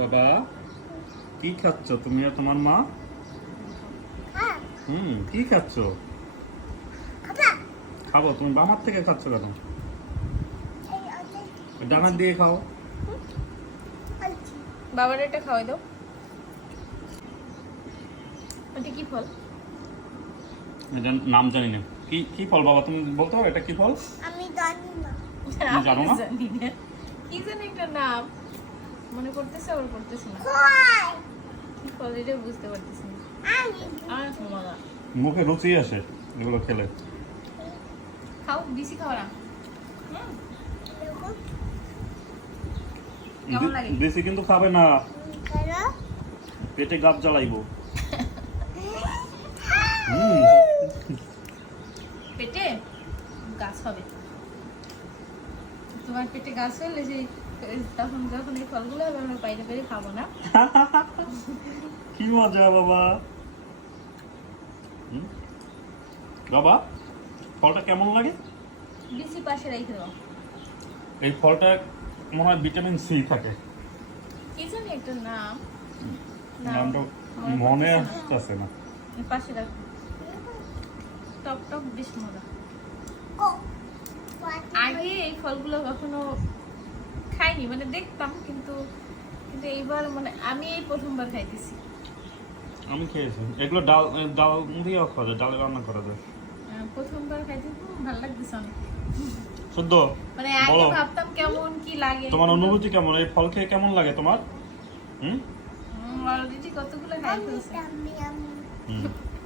বাবা কি খাচ্ছ তুমি আর তোমার মা? কি খাচ্ছ? খাবো। তুমি বামার থেকে খাচ্ছ কেন? ডানা দিয়ে খাও। বাবার এটা খাওয়াই দাও। এটা কি ফল? এটার নাম জানি না। কি কি ফল বাবা, তুমি বলতে পারো এটা কি ফল? আমি জানি না। তুমি জানো না? জানি না। কি জানি একটা নাম মনে করতেছে আবার করতেছে না। কই? কি ফল এটা বুঝতে পারতেছি না। আমি আর মজা। মুখে রুচি আসে এগুলো খেলে। খাও, বেশি খাও না। দেখো কেমন লাগে? বেশি কিন্তু খাবে না, করো। পেটে গাপ জ্বালাইবো। পেটে গাছ হবে। তোমার পেটে গাছ হলে সেই তখন যখন এই ফলগুলো হবে আমরা বাইরে বাইরে খাবো না। কি মজা বাবা। বাবা ফলটা কেমন লাগে? বেশি পাশে রেখে দাও। এই ফলটা মনে হয় ভিটামিন সি থাকে। কি জানি একটা নাম। নামটা মনে আসতেছে না। পাশে রাখো। টক টক বেশ মজা। কো। আগে এই ফলগুলো কখনো খাইনি, মানে দেখতাম কিন্তু কিন্তু এইবার মানে আমি এই প্রথমবার খাইতেছি। আমি খেয়েছি এগুলো। ডাল ডাল দিয়েও খাওয়া যায়, ডালে রান্না করা যায়। প্রথমবার খাইতেছি, ভালো লাগতেছে অনেক। শুদ্ধ মানে আগে বলো ভাবতাম কেমন কি লাগে। তোমার অনুভূতি কেমন? এই ফল খেয়ে কেমন লাগে তোমার? অলরেডি কতগুলো খাই ফেলছি। আমি হুম